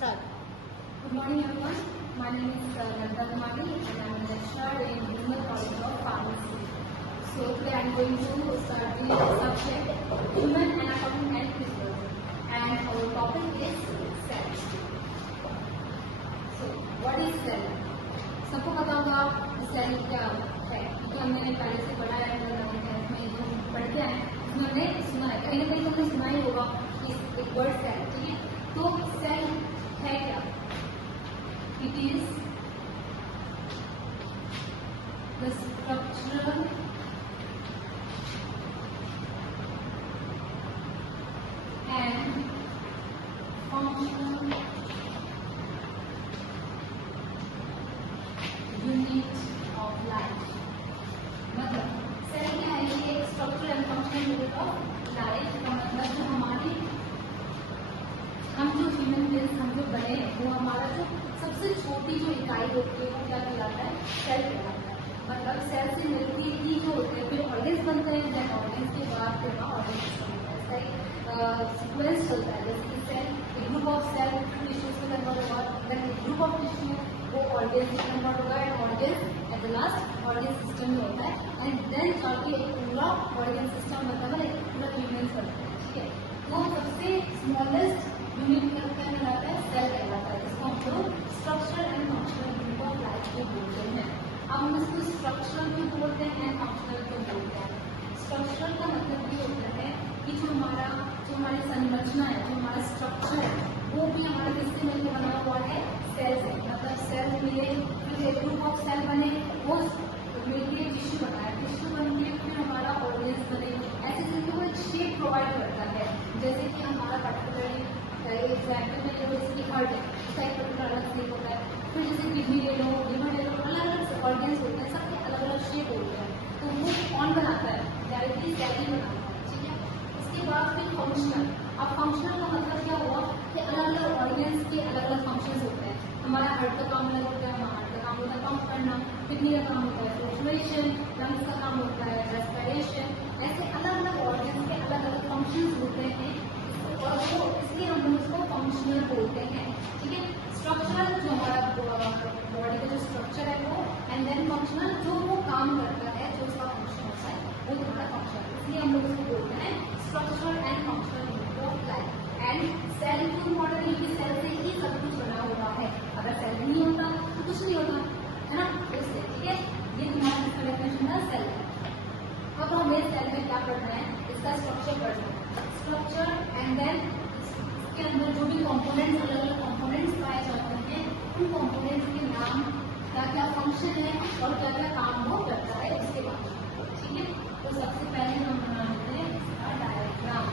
Start. Good morning, everyone. My name is Nanda Damani, and I am a lecturer in Human College of Pharmacy. So today I am going to start the subject Human Anatomy and Physiology, and our topic is cell. So what is cell? सबको पता होगा cell क्या है, क्योंकि हमने पहले से पढ़ा है में जो पढ़ के आए उसमें हमने सुना है, कहीं ना कहीं तुमने सुना ही होगा कि एक वर्ड सेल, ठीक है। तो सेल है क्या? It is the structural and functional unit of life. मतलब सेल क्या है? ये एक structural and functional unit of life का मतलब जो हमारी हम जो ह्यूमन बीइंग्स हम जो बने वो हमारा जो सबसे छोटी जो इकाई होती है वो क्या कहलाता है? सेल कहलाता है। मतलब सेल से मिलकर ही जो होते हैं फिर ऑर्गन्स बनते हैं, देन ऑर्गन्स के बाद फिर वहाँ ऑर्गन सिस्टम होता है। इसका सीक्वेंस चलता है, जैसे कि सेल एक ग्रुप ऑफ सेल टिश्यूज में कन्वर्ट होगा, देन एक ग्रुप ऑफ टिश्यू वो ऑर्गन में कन्वर्ट होगा and organ at the last organ system में होता है एंड देन जाके एक पूरा ऑर्गन सिस्टम बनता है, एक पूरा ह्यूमन बनता है, ठीक है। तो सबसे स्मॉलेस्ट यूनिट क्या कहलाता है? सेल कहलाता है। इसको हम लोग structural and functional unit of life को बोलते हैं। अब हम इसको स्ट्रक्चरल क्यों बोलते हैं, फंक्शनल क्यों बोलते हैं? स्ट्रक्चरल का मतलब ये होता है कि जो हमारी संरचना है, जो हमारा स्ट्रक्चर है, वो भी हमारे किससे मिलकर बना हुआ है? सेल से। मतलब सेल मिले, फिर ग्रुप ऑफ सेल बने, वो मिलकर टिश्यू बना है, टिश्यू बन के फिर हमारा ऑर्गन्स बने, ऐसे करके वो एक शेप प्रोवाइड करता है। जैसे कि हमारा पर्टिकुलरली एग्जाम्पल में लो, इसकी हार्ट है, इसका एक पर्टिकुलर अलग शेप होता है। फिर जैसे किडनी ले लो, लिवर ले लो, अलग अलग ऑर्गन्स होते हैं, सबके अलग अलग शेप होते हैं। तो वो कौन बनाता है? डायरेक्टली सेल ही बनाता है, ठीक है। इसके बाद फिर फंक्शनल। अब फंक्शनल का मतलब क्या हुआ कि अलग अलग ऑर्गन्स के अलग अलग फंक्शंस होते हैं। हमारा हार्ट का काम अलग होता है, हमारा हार्ट का काम होता है पंप करना, किडनी का काम होता है सर्कुलेशन, लंग्स का काम होता है रेस्पिरेशन, ऐसे अलग अलग ऑर्गन्स के अलग अलग फंक्शंस होते हैं और वो इसलिए हम लोग उसको फंक्शनल बोलते हैं, ठीक है। स्ट्रक्चरल जो हमारा बॉडी का जो स्ट्रक्चर है वो, एंड देन फंक्शनल जो वो काम करता है, जो उसका फंक्शन होता है वो हमारा फंक्शनल, इसलिए हम लोग उसको बोलते हैं structural and functional unit of life. And cell क्यों इम्पोर्टेंट है? क्योंकि सेल से ही सब कुछ बना हुआ है। अगर सेल नहीं होता तो कुछ नहीं होता, है ना, इसलिए, ठीक है। ये तुम्हारा इसका डेफिनेशन है सेल। अब हमें सेल में क्या पढ़ना है? इसका स्ट्रक्चर पढ़ना है, स्ट्रक्चर एंड देन इसके अंदर जो भी कंपोनेंट्स, अलग अलग कंपोनेंट्स पाए जाते हैं, उन कंपोनेंट्स के नाम, क्या क्या फंक्शन है और क्या क्या काम वो करता है, इसके बाद, ठीक है। तो सबसे पहले हम बना लेते हैं इसका डायग्राम।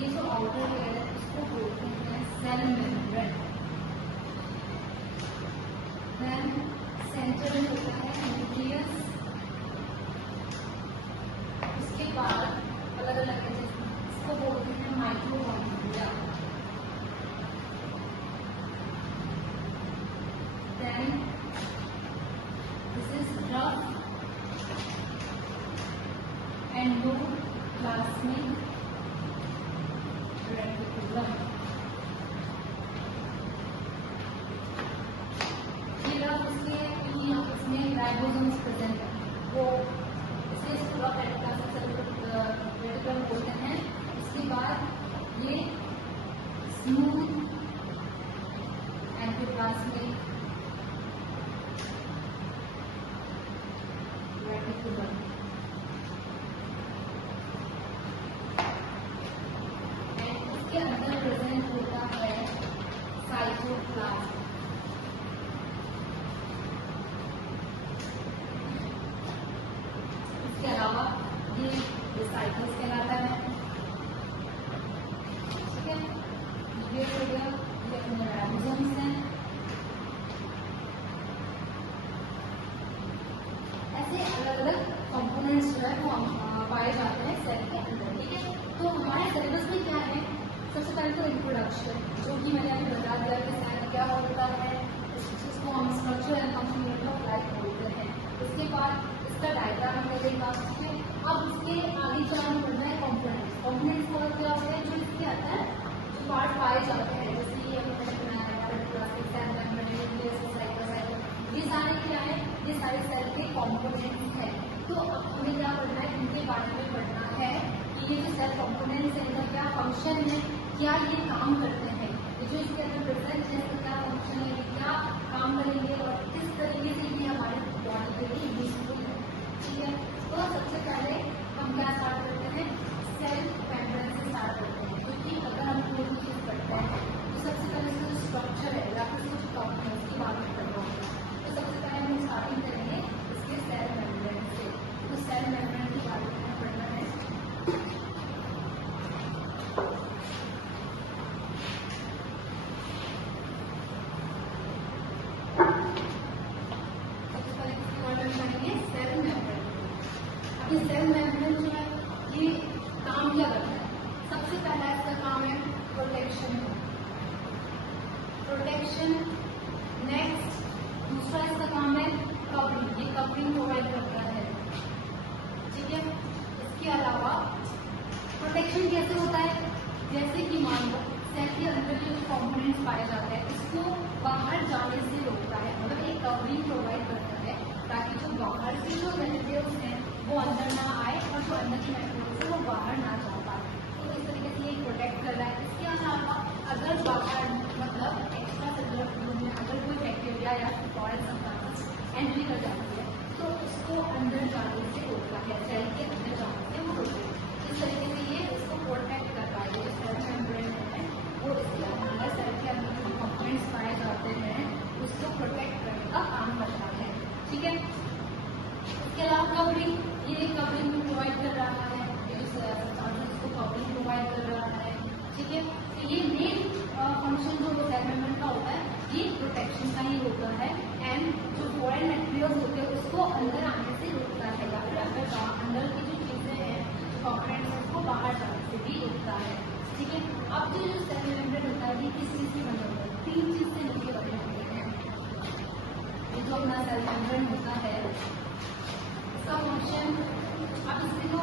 ये जो आउटर लेयर है उसको बोलते हैं सेल मेम्ब्रेन। देन सेंटर में होता है न्यूक्लियस, उसके बाद अलग अलग है, इसको बोलते हैं mitochondria. Then this is rough endoplasmic reticulum. इसमें राइबोसोम्स प्रेजेंट है, वो इसलिए इसको रफ रेटिकुलम बोलते हैं। इसके बाद ये स्मूथ एंडोप्लाज्मिक रेटिकुलम। साइटोप्लाज्म। इसके अलावा ये साइटोस कहलाता है, ठीक है। ये हो गया, ये अपने राइबोसोम्स हैं। ऐसे अलग अलग कंपोनेंट्स जो है वो पाए जाते हैं सेल के अंदर, ठीक है। तो हमारे सिलेबस में क्या है, सबसे पहले तो इंट्रोडक्शन, जो कि मैंने अभी बता दिया कि सेल क्या होता है, इसको हम structure and function of life बोलते हैं। इसके बाद इसका डायग्राम मिलेगा, ठीक है। अब इसके आगे जो हमें पढ़ना है कंपोनेंट्स। कंपोनेंट्स का क्या होता है, जो इसके अंदर जो पार्ट पाए जाते हैं, जैसे ये हमने बनाया ये सारे क्या है, ये सारे सेल के कंपोनेंट्स हैं। तो अब हमें क्या पढ़ना है, इनके बारे में पढ़ना है कि ये जो सेल कंपोनेंट्स हैं इनका क्या फंक्शन है, क्या ये काम करते हैं, ये जो इसके अंदर प्रेजेंट है इसका क्या फंक्शन है, ये क्या काम करेंगे और किस तरीके से ये हमारे बॉडी के लिए यूजफुल है, ठीक है। तो सबसे पहले हम क्या स्टार्ट करते हैं, सेल मेम्ब्रेन से स्टार्ट करते हैं, क्योंकि अगर हम कोई भी चीज करते हैं तो सबसे पहले इसका जो स्ट्रक्चर है या फिर कुछ कंपोनेंट्स की बात करना होगा। तो सबसे पहले हम स्टार्टिंग करेंगे इसके सेल मेम्ब्रेन से। तो सेल मेम्ब्रेन के बारे में पढ़ना है। सबसे पहले किसके बारे में पढ़ेंगे, सेल मेम्ब्रेन। अब ये सेल मेम्ब्रेन जो है ये काम क्या करता है, सबसे पहला इसका काम है प्रोटेक्शन। नेक्स्ट दूसरा इसका काम है कवरिंग, ये कवरिंग प्रोवाइड करता है, ठीक है। इसके अलावा प्रोटेक्शन कैसे होता है, जैसे कि मान लो सेल के अंदर जो कंपोनेंट्स पाए जाते हैं इसको बाहर जाने से रोकता है, मतलब एक कवरिंग प्रोवाइड करता है ताकि जो बाहर से जो मैटेरियल्स हैं वो अंदर ना आए और जो अंदर के मैटेरियल्स है वो बाहर ना जा पाए। तो इस तरीके से ये प्रोटेक्ट कर रहा है। इसके अलावा अगर बाहर मतलब एक्स्ट्रा सेलुलर फ्लूइड में अगर कोई बैक्टीरिया या फॉरेन सब्सटेंस एंट्री कर जाती है तो उसको अंदर जाने से रोकता है, सेल के अंदर जाने से वो रोकता है। इस तरीके से ये उसको प्रोटेक्ट कर रहा है। जो सेल मेम्ब्रेन है वो इसके अंदर सेल के अंदर जो कंपोनेंट्स पाए जाते हैं उसको प्रोटेक्ट करने का काम करता है, ठीक है। इसके अलावा कवरिंग, ये कवरिंग प्रोवाइड कर रहा है, इसको कवरिंग प्रोवाइड कर रहा है, ठीक है। तो ये मेन फंक्शन जो सेल मेम्ब्रेन का होता है ये प्रोटेक्शन का ही होता है। एंड जो फॉरेन मटेरियल्स होते हैं उसको अंदर आने से रोकता है या फिर अंदर की जो चीजें हैं जो कंपोनेंट्स हैं उसको बाहर जाने से भी रोकता है, ठीक है। अब जो सेल मेम्ब्रेन होता है ये किस चीज से बना होता है, 3 चीज से मिलकर बने होते हैं। ये जो अपना सेल मेम्ब्रेन होता है इसका फंक्शन, अब इसमें जो